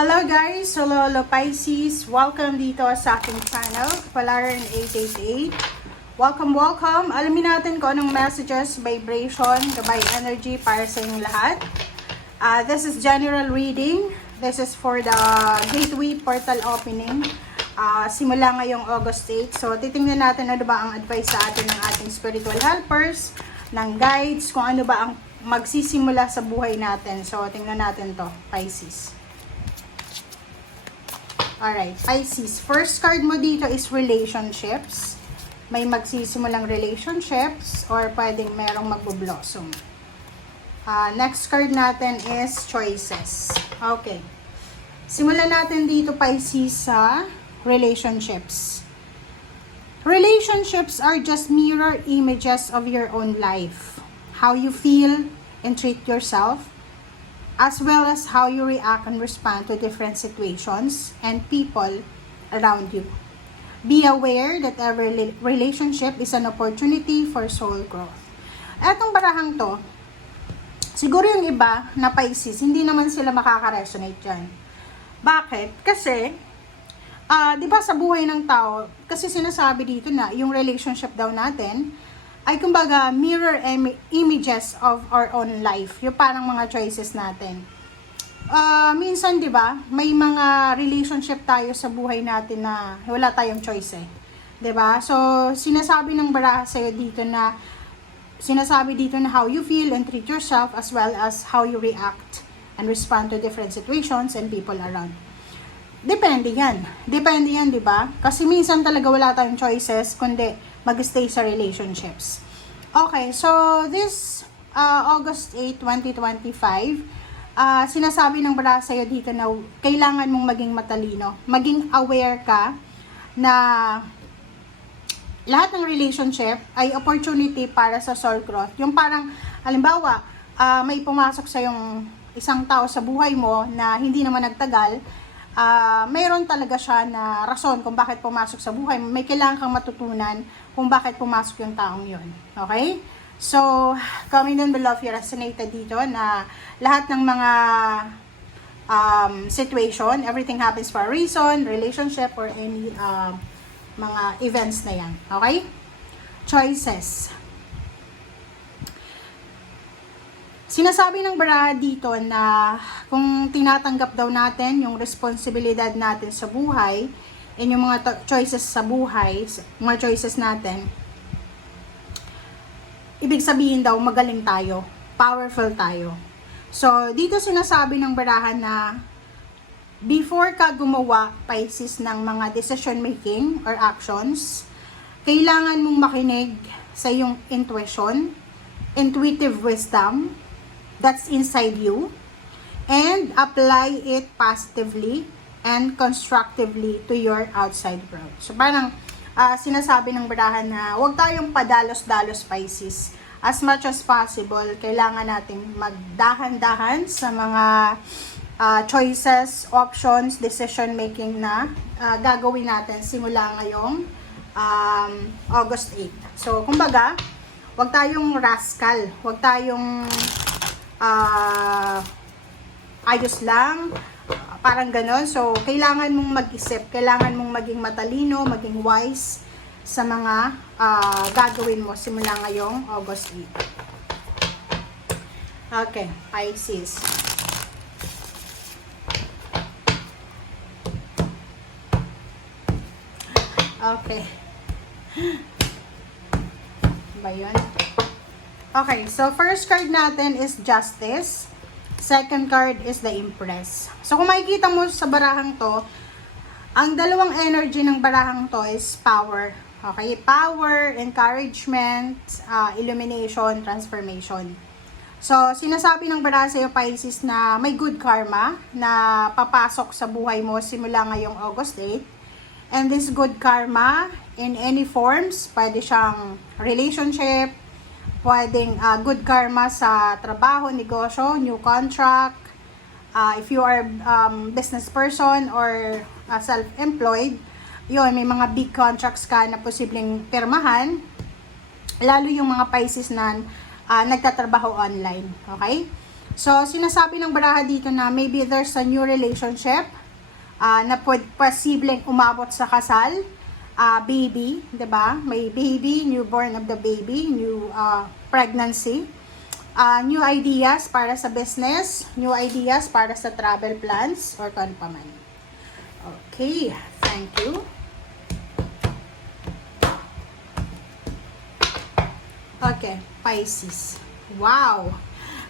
Hello guys! Hello Pisces! Welcome dito sa aking channel, Polaran 888. Welcome! Alamin natin kung anong messages, vibration, gabay energy para sa inyong lahat. This is general reading. This is for the gateway portal opening. Simula ngayong August 8. So, titingnan natin ano ba ang advice sa atin ng ating spiritual helpers, ng guides, kung ano ba ang magsisimula sa buhay natin. So, tingnan natin to, Pisces. Alright, Pisces. First card mo dito is relationships. May magsisimulang relationships or pwedeng merong magbo-blossom. Next card natin is choices. Okay. Simulan natin dito, Pisces, sa relationships. Relationships are just mirror images of your own life. How you feel and treat yourself, as well as how you react and respond to different situations and people around you. Be aware that every relationship is an opportunity for soul growth. Etong barahang to, siguro yung iba na Pisces, hindi naman sila makaka-resonate dyan. Bakit? Kasi, di ba sa buhay ng tao, kasi sinasabi dito na yung relationship daw natin, ay kumbaga mirror images of our own life. Yung parang mga choices natin. Minsan 'di ba, may mga relationship tayo sa buhay natin na wala tayong choice eh. 'Di ba? So sinasabi ng baraha sa dito na how you feel and treat yourself as well as how you react and respond to different situations and people around. Depende yan, 'di ba? Kasi minsan talaga wala tayong choices kundi mag-stay sa relationships. Okay, so this August 8, 2025, sinasabi ng baraha sa'yo dito na kailangan mong maging matalino. Maging aware ka na lahat ng relationship ay opportunity para sa soul growth. Yung parang, halimbawa, may pumasok sa yung isang tao sa buhay mo na hindi naman nagtagal, mayroon talaga siya na rason kung bakit pumasok sa buhay mo. May kailangan kang matutunan kung bakit pumasok yung taong yun. Okay? So, comment down below if you resonated dito na lahat ng mga situation, everything happens for a reason, relationship, or any mga events na yan. Okay? Choices. Sinasabi ng baraha dito na kung tinatanggap daw natin yung responsibilidad natin sa buhay and yung mga choices sa buhay, mga choices natin, ibig sabihin daw magaling tayo, powerful tayo. So, dito sinasabi ng baraha na before ka gumawa, Pisces, ng mga decision making or actions, kailangan mong makinig sa iyong intuition, intuitive wisdom, that's inside you, and apply it positively and constructively to your outside world. So parang sinasabi ng barahan na huwag tayong padalos-dalos, Pisces. As much as possible, kailangan nating magdahan-dahan sa mga choices, options, decision making na gagawin natin simula ngayong August 8. So kumbaga, huwag tayong rascal, huwag tayong ayos lang, parang ganon. So, kailangan mong mag-isip, kailangan mong maging matalino, maging wise sa mga gagawin mo simula ngayong August 8. Okay, Pisces. Okay. Ba yun? Okay, so first card natin is Justice. Second card is the Empress. So kung makikita mo sa barahang to, ang dalawang energy ng barahang to is power. Okay, power, encouragement, illumination, transformation. So sinasabi ng baraha sa'yo, Pisces, na may good karma na papasok sa buhay mo simula ngayong August 8. And this good karma in any forms, pwede siyang relationship, pwedeng good karma sa trabaho, negosyo, new contract. If you are business person or self-employed, yun, may mga big contracts ka na posibleng pirmahan. Lalo yung mga Pisces na nagtatrabaho online. Okay? So, sinasabi ng baraha dito na maybe there's a new relationship na posibleng umabot sa kasal, baby, 'di ba? May baby, newborn of the baby, new pregnancy, new ideas para sa business, new ideas para sa travel plans or kung ano pa man. Okay, thank you. Okay, Pisces. Wow!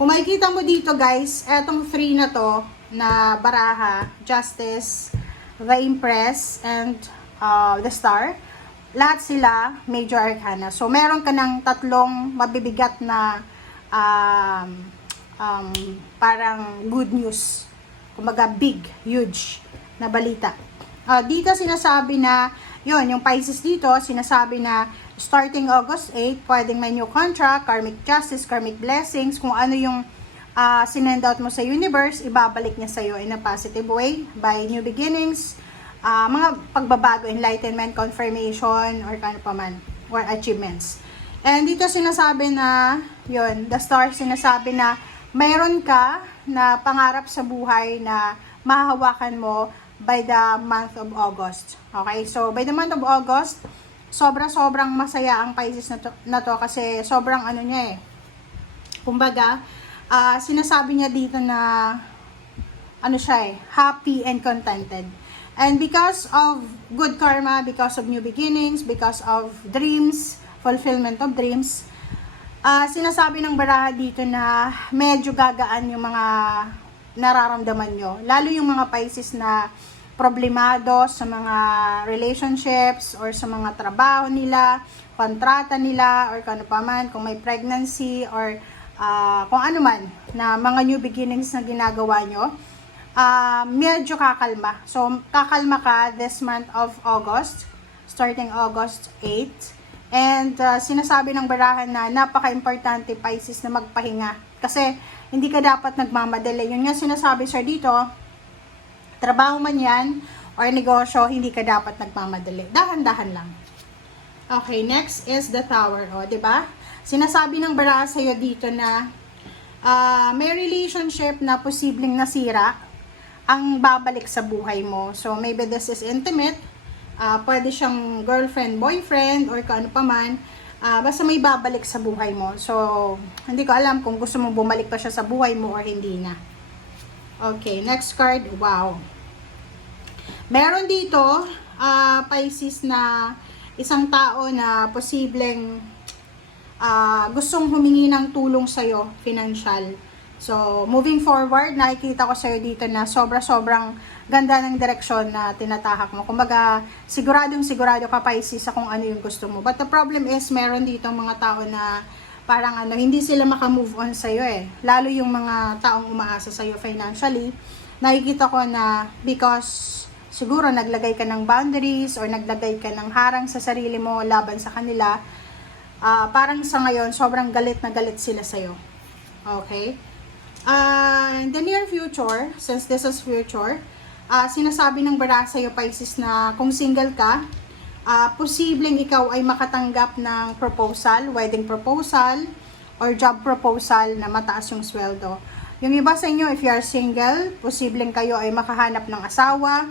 Kung makikita mo dito guys, etong 3 na to na baraha, Justice, the Empress, and the Star, lahat sila major arcana. So, meron ka ng tatlong mabibigat na parang good news. Kumbaga big, huge na balita. Dito sinasabi na, yun, yung Pisces dito, sinasabi na starting August 8, pwedeng may new contract, karmic justice, karmic blessings, kung ano yung sinend out mo sa universe, ibabalik niya sa'yo in a positive way by new beginnings, mga pagbabago, enlightenment, confirmation, or kano pa man, or achievements. And dito sinasabi na, yun, the star sinasabi na mayroon ka na pangarap sa buhay na mahahawakan mo by the month of August. Okay, so by the month of August, sobrang masaya ang Pisces na to kasi sobrang ano niya kumbaga, sinasabi niya dito na ano siya happy and contented. And because of good karma, because of new beginnings, because of dreams, fulfillment of dreams, sinasabi ng baraha dito na medyo gagaan yung mga nararamdaman nyo. Lalo yung mga Pisces na problemado sa mga relationships or sa mga trabaho nila, kontrata nila, or kung ano pa man, kung may pregnancy or kung ano man na mga new beginnings na ginagawa nyo, medyo kakalma. So, kakalma ka this month of August, starting August 8. And sinasabi ng barahan na napaka-importante, Pisces, na magpahinga. Kasi hindi ka dapat nagmamadali. Yun nga sinasabi sir dito, trabaho man yan or negosyo, hindi ka dapat nagmamadali. Dahan-dahan lang. Okay, next is the Tower. O, diba? Sinasabi ng baraha sa'yo dito na may relationship na posibleng nasira ang babalik sa buhay mo. So, maybe this is intimate. Pwede siyang girlfriend, boyfriend, or kung ano pa man. Basta may babalik sa buhay mo. So, hindi ko alam kung gusto mong bumalik pa siya sa buhay mo or hindi na. Okay, next card. Wow. Meron dito, Pisces, na isang tao na posibleng gustong humingi ng tulong sa'yo, financial. So, moving forward, nakikita ko sa'yo dito na sobrang ganda ng direksyon na tinatahak mo. Kumbaga, sigurado ka, Pisces, sa kung ano yung gusto mo. But the problem is, meron dito mga tao na parang hindi sila makamove on sa'yo Lalo yung mga taong umaasa sa'yo financially. Nakikita ko na because siguro naglagay ka ng boundaries or naglagay ka ng harang sa sarili mo laban sa kanila, parang sa ngayon, sobrang galit na galit sila sa'yo. Okay? In the near future, since this is future, sinasabi ng baraha sa'yo, Pisces, na kung single ka, posibleng ikaw ay makatanggap ng proposal, wedding proposal, or job proposal na mataas yung sweldo. Yung iba sa inyo, if you are single, posibleng kayo ay makahanap ng asawa,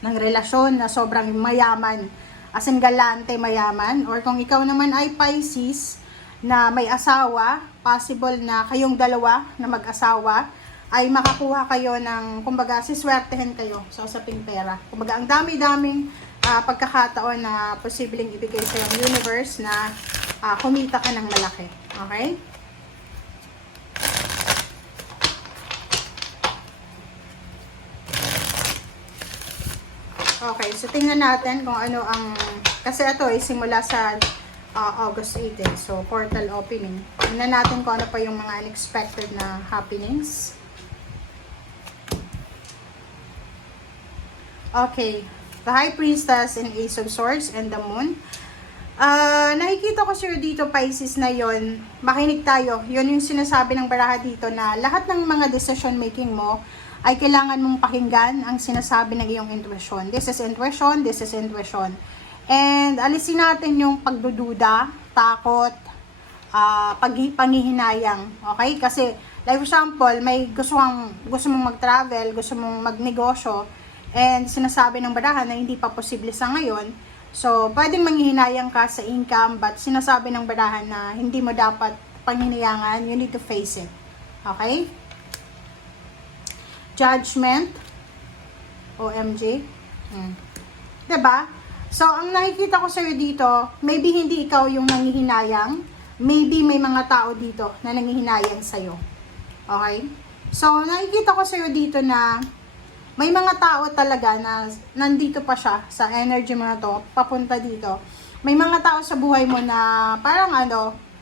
ng relasyon na sobrang mayaman, as in galante mayaman, or kung ikaw naman ay Pisces na may asawa, possible na kayong dalawa na mag-asawa ay makakuha kayo ng, kumbaga, siswertehin kayo sa usaping pera. Kumbaga, ang dami-daming pagkakataon na posibleng ibigay sa yung universe na kumita ka ng malaki. Okay? Okay, so tingnan natin kung ano ang, kasi ito ay simula sa August 18, so portal opening. Tingnan natin kung ano pa yung mga unexpected na happenings. Okay, the High Priestess and Ace of Swords and the Moon. Nakikita ko sir dito, Pisces, na yon, makinig tayo. Yun yung sinasabi ng baraha dito na lahat ng mga decision making mo ay kailangan mong pakinggan ang sinasabi ng iyong intuition. This is intuition, this is intuition. And alisin natin yung pagdududa, takot, panghihinayang. Okay? Kasi Like for example, may gusto mong mag-travel, gusto mong magnegosyo, and sinasabi ng barahan na hindi pa posible sa ngayon. So, pwedeng manghihinayang ka sa income, but sinasabi ng barahan na hindi mo dapat panghinayangan, you need to face it. Okay? Judgment. OMG. Diba? So, ang nakikita ko sa'yo dito, maybe hindi ikaw yung nanghihinayang, maybe may mga tao dito na nanghihinayang sa'yo. Okay? So, nakikita ko sa'yo dito na may mga tao talaga na nandito pa siya sa energy mo na to, papunta dito. May mga tao sa buhay mo na parang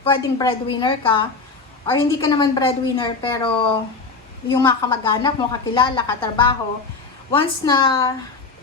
pwedeng breadwinner ka, or hindi ka naman breadwinner, pero yung mga kamag-anak mo, kakilala, katrabaho, once na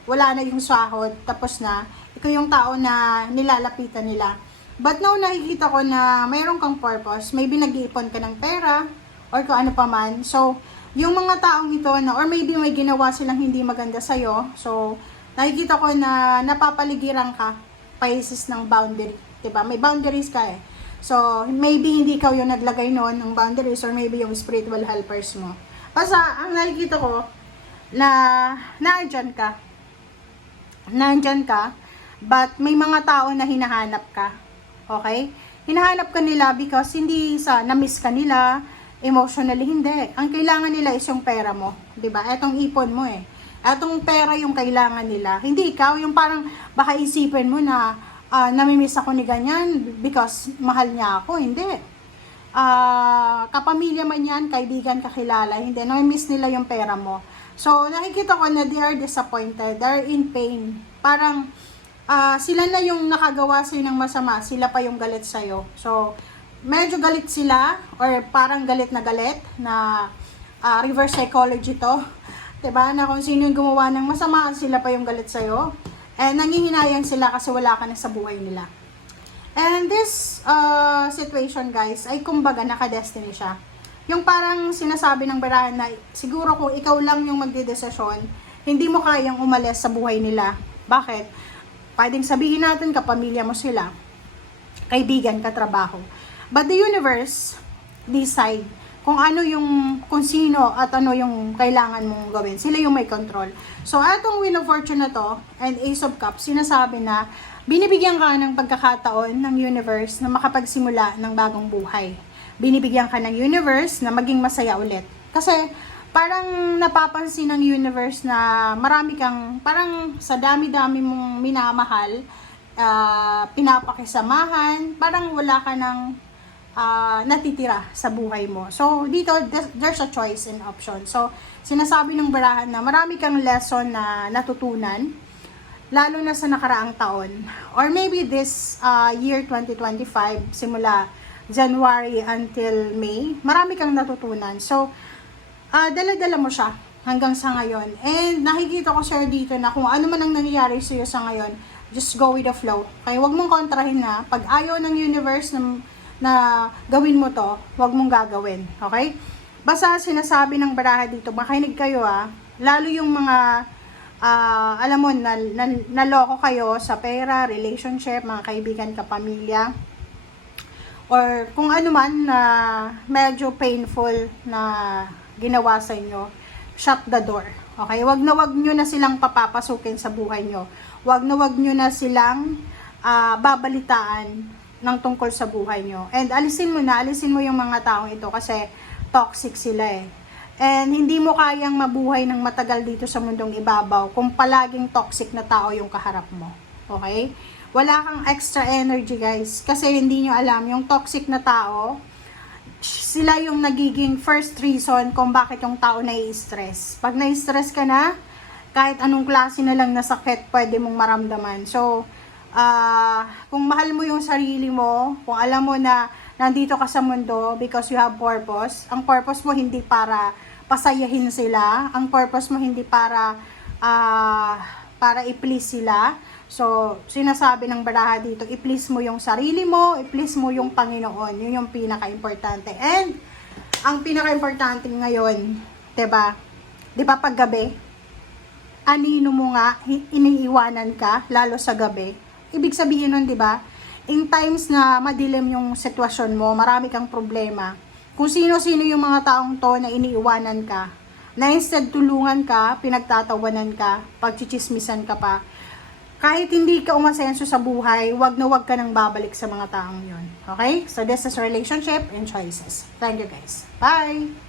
wala na yung sahod, tapos na, ikaw yung tao na nilalapitan nila. But now, nakikita ko na mayroon kang purpose, maybe nag-iipon ka ng pera, or kung ano pa man. So, yung mga taong ito na, or maybe may ginawa silang hindi maganda sa'yo, so, nakikita ko na napapaligiran ka, Pisces, ng boundary. Diba? May boundaries ka eh. So, maybe hindi ikaw yung naglagay noon ng boundaries, or maybe yung spiritual helpers mo. Basta, ang nakikita ko, na nandyan ka, but may mga tao na hinahanap ka. Okay? Hinahanap ka nila because hindi na-miss ka nila, emotionally hindi. Ang kailangan nila is yung pera mo. 'Di ba? Etong ipon mo eh. Etong pera yung kailangan nila. Hindi ikaw yung parang baka isipin mo na namimiss ako ni ganyan because mahal niya ako. Hindi. Kapamilya man yan, kaibigan, kakilala. Hindi. Namimiss nila yung pera mo. So, nakikita ko na they are disappointed. They are in pain. Parang sila na yung nakagawa sa'yo ng masama. Sila pa yung galit sa'yo. So, medyo galit sila, or parang galit na reverse psychology to. Diba? Na kung sino yung gumawa ng masama, sila pa yung galit sa'yo. And nangihinayang sila kasi wala ka na sa buhay nila. And this situation, guys, ay kumbaga naka-destiny siya. Yung parang sinasabi ng barahan na siguro kung ikaw lang yung magdedesisyon, hindi mo kayang umalis sa buhay nila. Bakit? Pwedeng sabihin natin kapamilya mo sila, kaibigan, katrabaho. But the universe decide kung sino at ano yung kailangan mong gawin. Sila yung may control. So, atong Wheel of Fortune na to and Ace of Cups, sinasabi na binibigyan ka ng pagkakataon ng universe na makapagsimula ng bagong buhay. Binibigyan ka ng universe na maging masaya ulit. Kasi, parang napapansin ng universe na marami kang, parang sa dami-dami mong minamahal, pinapakisamahan, parang wala ka ng natitira sa buhay mo. So, dito, there's a choice and option. So, sinasabi ng barahan na marami kang lesson na natutunan, lalo na sa nakaraang taon. Or maybe this year 2025, simula January until May, marami kang natutunan. So, dala-dala mo siya hanggang sa ngayon. And nakikita ko sir dito na kung ano man ang nangyayari sa iyo sa ngayon, just go with the flow. Kaya wag mong kontrahin na. Pag ayaw ng universe na gawin mo to, wag mong gagawin. Okay? Basta sinasabi ng baraha dito, makinig kayo lalo yung mga alam mo, naloko kayo sa pera, relationship, mga kaibigan, kapamilya, or kung ano man na medyo painful na ginawa sa inyo, shut the door. Okay? Wag nyo na silang papapasukin sa buhay nyo. Wag nyo na silang babalitaan ng tungkol sa buhay nyo. And alisin mo yung mga taong ito kasi toxic sila eh. And hindi mo kayang mabuhay ng matagal dito sa mundong ibabaw kung palaging toxic na tao yung kaharap mo. Okay? Wala kang extra energy guys. Kasi hindi nyo alam, yung toxic na tao, sila yung nagiging first reason kung bakit yung tao nai-stress. Pag nai-stress ka na, kahit anong klase na lang na sakit, pwede mong maramdaman. So, kung mahal mo yung sarili mo, kung alam mo na nandito ka sa mundo because you have purpose, ang purpose mo hindi para pasayahin sila, ang purpose mo hindi para i-please sila. So, sinasabi ng baraha dito, i-please mo yung sarili mo, i-please mo yung Panginoon. Yun yung pinaka-importante. And, ang pinaka-importante ngayon, diba pag gabi, anino mo nga, iniiwanan ka, lalo sa gabi. Ibig sabihin nun, diba, in times na madilim yung sitwasyon mo, marami kang problema, Kung sino-sino yung mga taong to na iniiwanan ka, na instead tulungan ka, pinagtatawanan ka, pagchichismisan ka pa, kahit hindi ka umasenso sa buhay, wag na wag ka nang babalik sa mga taong yun. Okay? So this is relationship and choices. Thank you guys. Bye!